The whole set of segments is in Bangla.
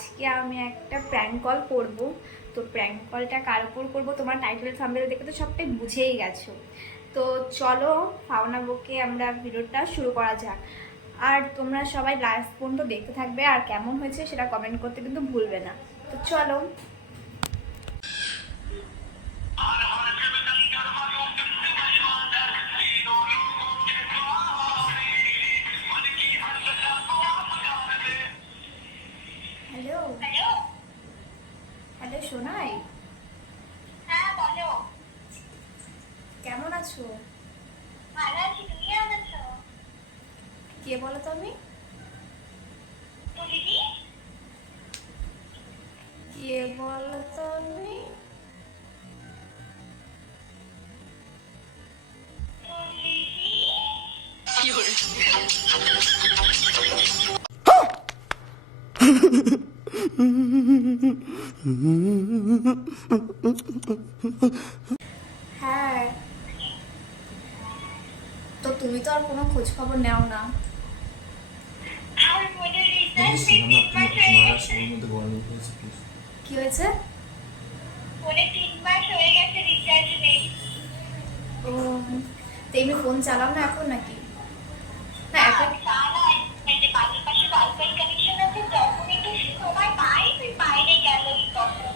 আজকে আমি একটা প্র্যাঙ্ক কল করব। তো প্র্যাঙ্ক কলটা কার উপর করবো তোমার টাইটেল থাম্বনেল দেখে তো সবটাই বুঝেই গেছো। তো চলো ফাওনা বকে আমরা ভিডিওটা শুরু করা যাক। আর তোমরা সবাই লাস্ট পর্যন্ত দেখতে থাকবে, আর কেমন হয়েছে সেটা কমেন্ট করতে কিন্তু ভুলবে না। তো চলো। হ্যালো হ্যালো সোনাই, হ্যাঁ বলো। কেমন আছো? ভালো আছি, তুমি কেমন আছো? কে বলো তো? আমি তুলিদি। কে বলো তো? আমি হ্যাঁ। তো তুমি তো আর কোনো খোঁজ খবর নেও না। আর মোদের রিচার্জ কি হয়েছে? ফোনে 3 মাস হয়ে গেছে, রিচার্জ নেই। ও, তো এমনি ফোন চালাও না এখন নাকি? না এখন। চালাই, মানে বাড়ির পাশে ওয়াইফাই কানেকশন আছে, যখন একটু সময় পাই তুই বাইরে গেলেই তখন।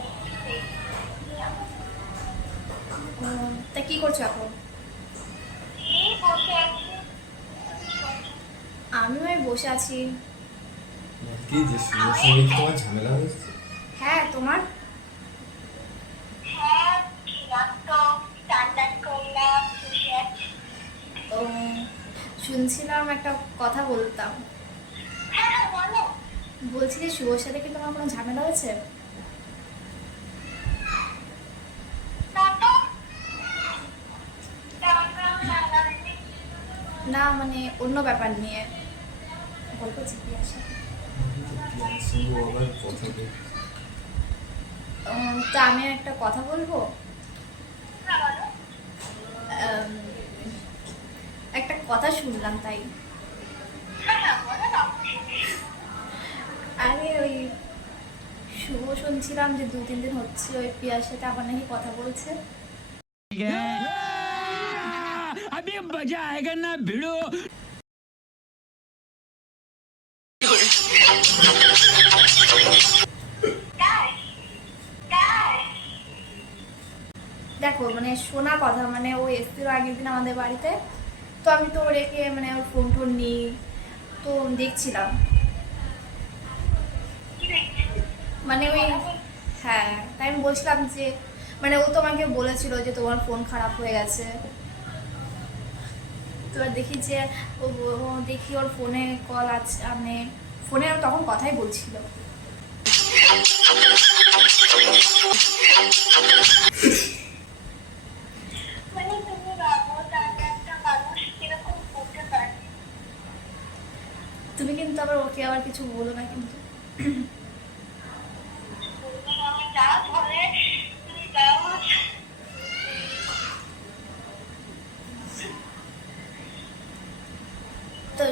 তা কি করছো এখন? এই বসে আছি। আমিও এই বসে আছি। কি যে শুয়োর সঙ্গে কি তোমার ঝামেলা হয়েছে? হ্যাঁ, তোমার? হ্যাঁ, খেলাম তো, চান টান করলাম, বসে আছি। ও, শুনছিলাম একটা কথা বলতাম। হ্যাঁ হ্যাঁ বলো। বলছি যে শুভর সাথে কি তোমার কোনো ঝামেলা হয়েছে? না তো, তেমন কোনো ঝামেলা হয়নি। না মানে অন্য ব্যাপার নিয়ে গল্প জিজ্ঞাসা। শুভ আবার কথা বল। তো আমি একটা কথা বলবো। হ্যাঁ বলো। উম, একটা কথা শুনলাম তাই। হ্যাঁ হ্যাঁ বলো না। আরে ওই শুভ শুনছিলাম যে 2-3 দিন হচ্ছে ওই পিয়ার সাথে আবার নাকি কথা বলছে। अभी मजा आएगा ना भिड़ो। তাই তাই দেখো মানে শোনা কথা, মানে ও এসেছিল আগের দিন আমাদের বাড়িতে। তো আমি তো রেখে মানে ওর ফোন টোন নিই, তো দেখছিলাম কি দেখছি? মানে ওই। হ্যাঁ, তাই আমি বলছিলাম যে মানে ও তো আমাকে বলেছিল যে তোমার ফোন খারাপ হয়ে গেছে। তো এবার দেখি যে ও দেখি ওর ফোনে কল আছে, মানে ফোনে তখন কথাই বলছিল। মানে তুমি ভাবো তাহলে একটা মানুষ কিরকম করতে পারে। তুমি কিন্তু আবার ওকে আবার কিছু বলো না কিন্তু। বলবে আমি যা ধরে তুমি যাও। তো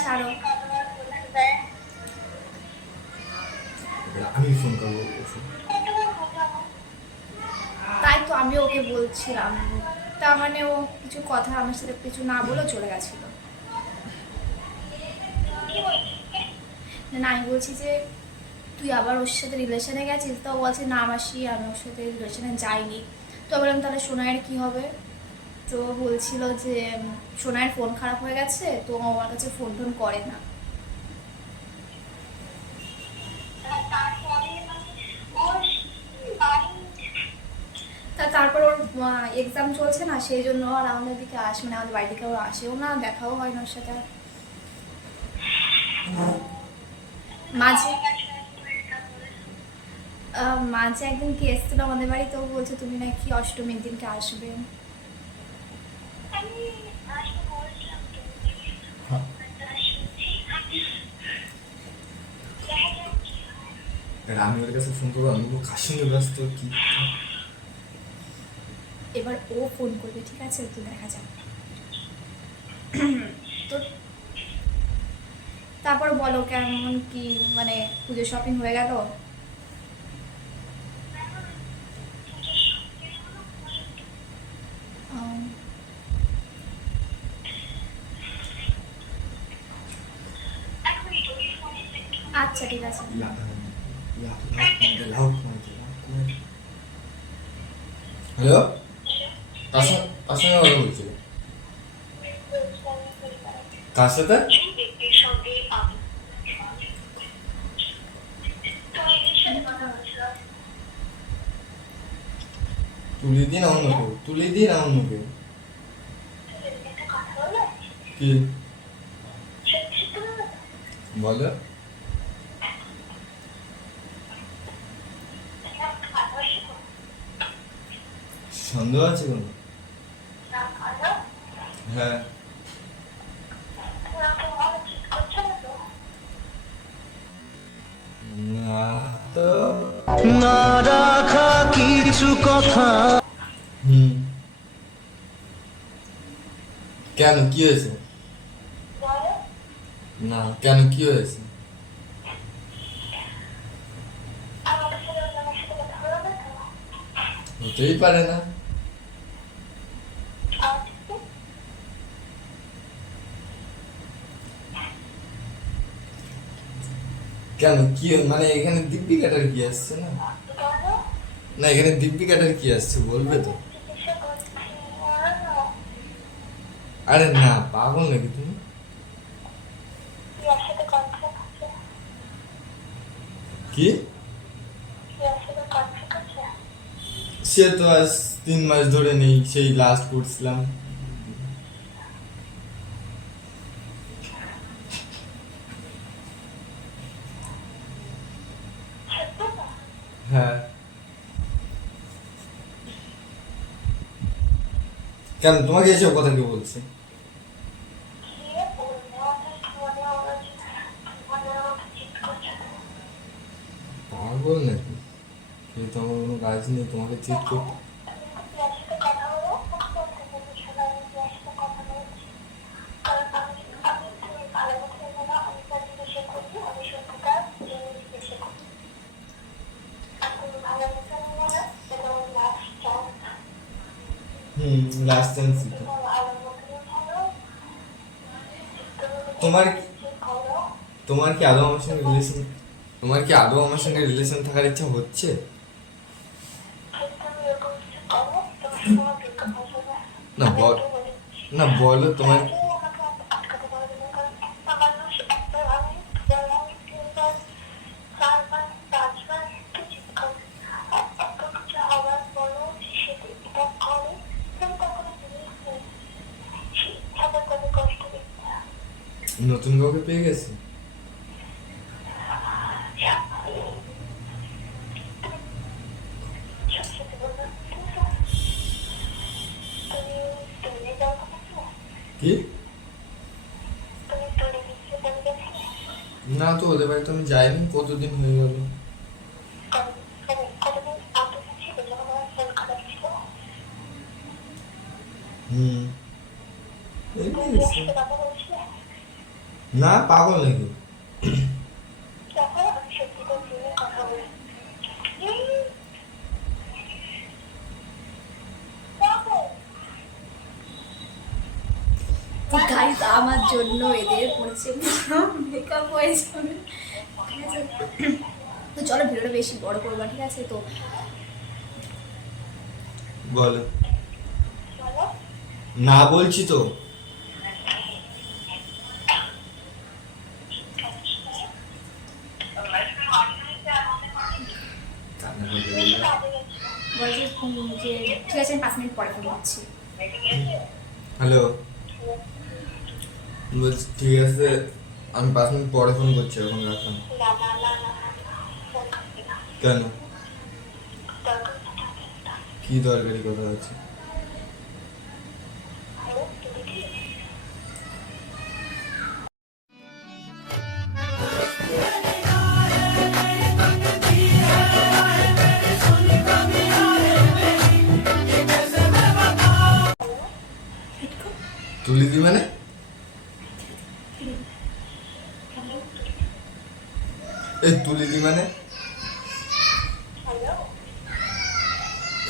ছাড়ো। আমি ফোন করবো ওকে। তাই তো আমি ওকে বলছিলাম। তা মানে ও কিছু কথা আমার সাথে কিছু না বলে চলে গেছিল। না আমি বলছি যে তুই আবার ওর সাথে রিলেশনে গেছিস, তো ও বলছে না মাসি আমি ওর সাথে রিলেশনে যাইনি। তো বললাম তাহলে সোনাইয়ের কি হবে? তো বলছিল যে সোনাইয়ের ফোন খারাপ হয়ে গেছে, তো ও আমার কাছে ফোন টোন করে না। তা তারপর ওর এক্সাম চলছে না, সেই জন্য আর আমাদের দিকে মানে আমাদের বাড়ি দিকে ওর আসেও না, দেখাও হয় না ওর সাথে। মাঝে মাঝে একদিন কি এসেছিল আমাদের বাড়ি, তো ও বলছে তুমি নাকি অষ্টমীর দিনকে আসবে। আমি ওর কাছে ফোন করবো, আমি কার সঙ্গে ব্যস্ত কি। এবার ও ফোন করবে, ঠিক আছে, তো দেখা যাক। তো তারপর বলো কেমন কি, মানে পুজো শপিং হয়ে গেল? উম, আচ্ছা ঠিক আছে। হ্যালো, কার সঙ্গে কথা বলছিল? কার সাথে? তুলি দিন অন্য কেউ, তুলি দিন অন্য কেউ। কি বলো? সন্দেহ আছে কোনো? হ্যাঁ। না তো। না রাখা কিছু কথা। কেন, কি হয়েছে? না, কেন, কি হয়েছে? হতেই পারে না। কেন, কি মানে এখানে দিব্যি কাটার কি আসছে? না না, এখানে দিব্যি কাটার কি আসছে বলবে তো? আরে না, পাগল নাকি তুমি? কি? সে তো আজ 3 মাস ধরে নেই, সেই লাস্ট করছিলাম। হ্যাঁ। কেন, তোমাকে এসব কথা কি বলছে? পাগল নাকি? সে তো আমার কোনো কাজ নেই তোমাকে চিট করতে। Last chance. তোমার তোমার কি আদৌ আমার সঙ্গে রিলেশন তোমার কি আদৌ আমার সঙ্গে রিলেশন থাকার ইচ্ছা হচ্ছে? না বল, না বলো তোমার। নতুন কাউকে পেয়ে গেছে? কি? না তো, ওদের বাড়িতে আমি যাইনি, কতদিন হয়ে গেল। এমনি গেছে। না, পাগল নাকি? গাইস আমার জন্য এদের পড়ছে মেকআপ হয়ে যাবে, ঠিক আছে? তো চলো ভিডিওটা বেশি বড় করবো, ঠিক আছে? তো বলো। না বলছি তো। বলছি যে ঠিক আছে, আমি 5 মিনিট পরে ফোন করছি। হ্যালো, বলছি ঠিক আছে, আমি 5 মিনিট পরে ফোন করছি, এখন রাখলাম। কেন, কি দরকারি কথা আছে? Let's go. তুলি দি মানে? এ তুলে দি মানে হ্যালো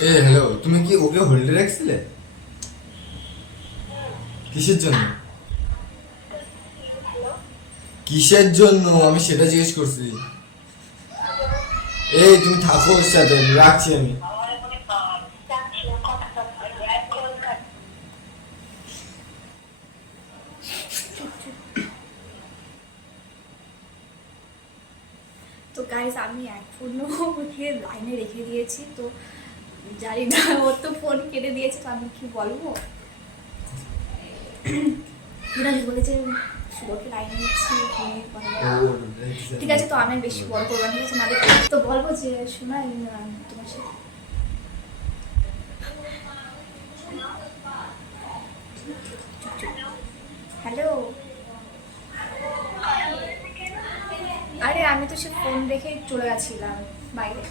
এ হ্যালো, তুমি কি ওকে হোল্ডে রাখছিলে? কিসের জন্য? হ্যালো কিসের জন্য আমি সেটা জিজ্ঞেস করছি। এই তুমি থাকো ওর সাথে, রাখছি আমি। যাচ্ছি কথা বলতে কলকাতা তো গাইস আমি এখনো ওকে লাইনে রেখে দিয়েছি, তো জানি না ওর তো ফোন কেটে দিয়েছে, তো আমি কি বলবো। বিরাজ বলেছে শুভকে লাইনে নিচ্ছি, ফোনে কথা বলবো। ঠিক আছে, তো আমি আর বেশি বড় করবো না, ঠিক আছে, নাহলে তো বলবো যে শোনা তোমার সাথে হ্যালো। আরে আমি তো সে ফোন রেখে চলে গেছিলাম বাইরে।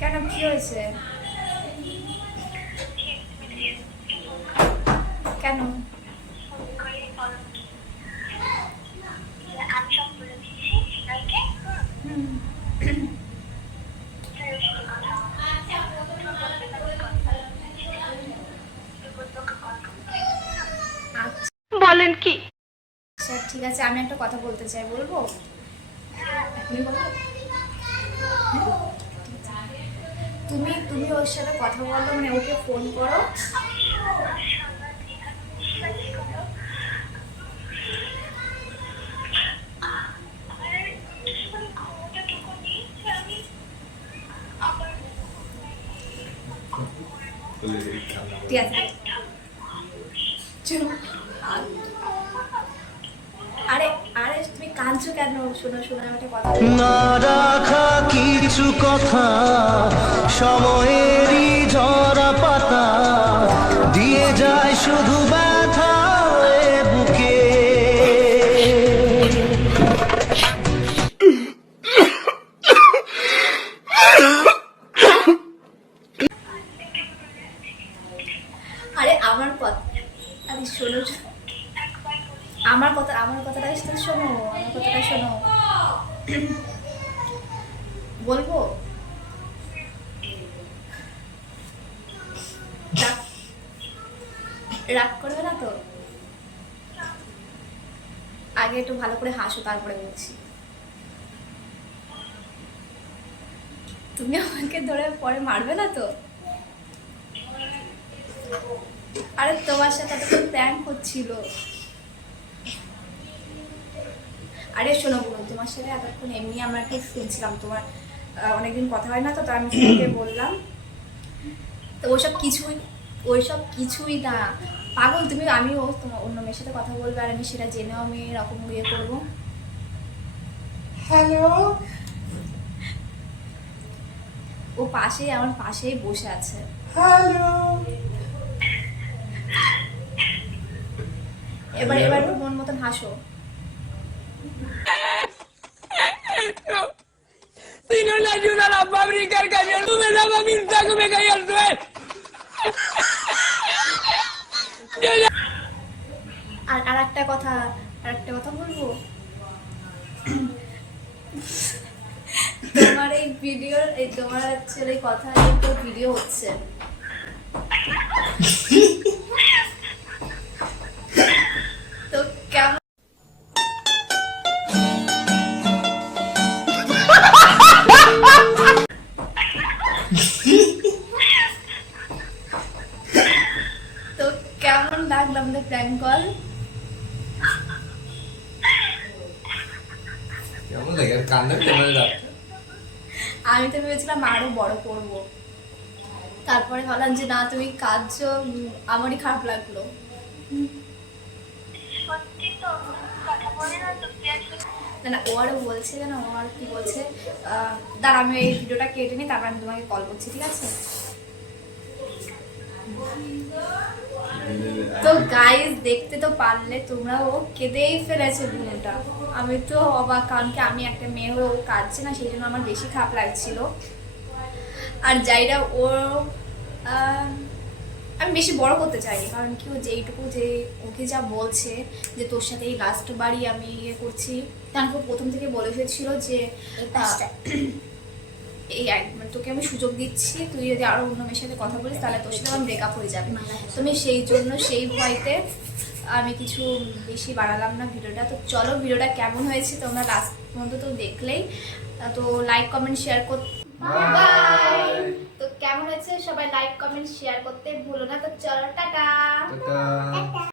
কেন, কি হয়েছে? কেন? আমি সব বলে দিচ্ছি ওকে হুম, বলেন কি আচ্ছা ঠিক আছে, আমি একটা কথা বলতে চাই, বলবো? তুমি বলো। তুমি তুমি ওর সাথে কথা বলো, মানে ওকে ফোন করো। ঠিক আছে, চলো। আরে আরে তুমি কাঁদছো কেন? শোনো শোনো, আমি একটা কথা বলি। না রাখা কিছু কথা, সময়েরই ঝরা পাতা দিয়ে যায় শুধু ব্যথা এ বুকে। আরে আমার কথা, আরে শোনো শোনো। আমার কথাটা তো শোনো, আমার কথাটা শোনো। বলবো? রাগ- রাগ করবে না তো? আগে একটু ভালো করে হাসো, তারপরে বলছি। তুমি আমাকে ধরে পরে মারবে না তো? আরে তোমার সাথে তো প্র্যাঙ্ক হচ্ছিল। আরে শোনো বোন, তোমার সাথে এতক্ষণ এমনি আমরা একটু শুনছিলাম, তোমার অনেকদিন কথা হয় না, তো আমি তোমাকে বললাম। তো ওইসব কিছুই না পাগল তুমি। আমিও তোমার অন্য মেয়ের সাথে কথা বলবে, আর আমি সেটা জেনেও আমি এরকম ইয়ে করবো। হ্যালো, ও পাশেই, আমার পাশেই বসে আছে। হ্যালো, এবার এবার মন মতন হাসো। Sino le ayudan a fabricar camiones. Tú me dabas mi saco y me caí al suelo. আর একটা কথা বলবো। তোমার এই ভিডিও, এই তোমার অ্যাকচুয়ালি কথা তো ভিডিও হচ্ছে। তো কেমন? তো কেমন লাগলো আমাদের প্র্যাঙ্ক কল? কেমন লাগে আর কান্না কেমন রাখতে? আমি তো ভেবেছিলাম আরো বড় করব, তারপরে ভাবলাম যে না তুমি কাঁদছো, আমারই খারাপ লাগলো। সত্যি তো কথা বলে না তো না না, ও আরও বলছে, জানো ও আর কি বলছে, দাঁড়া আমি এই ভিডিওটা কেটে নিই, তারপর আমি তোমাকে কল করছি, ঠিক আছে? তো গাইস দেখতে তো পারলে তোমরা, ও কেঁদেই ফেলেছে বোনটা। আমি তো অবাক, কারণ কি আমি একটা মেয়ে হয়ে ও কাঁদছে না, সেই জন্য আমার বেশি খারাপ লাগছিল। আর যাইরা ও আমি বেশি বড় করতে চাইনি, কারণ কি ও যেইটুকু যে ওকে যা বলছে যে তোর সাথে এই লাস্ট বারই আমি ইয়ে করছি, কারণ ও প্রথম থেকে বলে এসেছিল যে মানে তোকে আমি সুযোগ দিচ্ছি, তুই যদি আরো অন্য মেয়ের সাথে কথা বলিস তাহলে তোর সাথে আমার ব্রেকআপ হয়ে যাবে। তো আমি সেই জন্য সেই ভয়তে আমি কিছু বেশি বাড়ালাম না ভিডিওটা। তো চলো ভিডিওটা কেমন হয়েছে তোমরা লাস্ট পর্যন্ত তো দেখলেই, তো লাইক কমেন্ট শেয়ার করতে বাই। তো কেমন হয়েছে সবাই লাইক কমেন্ট শেয়ার করতে ভুলো না। তো চলো টাটা। টাটা।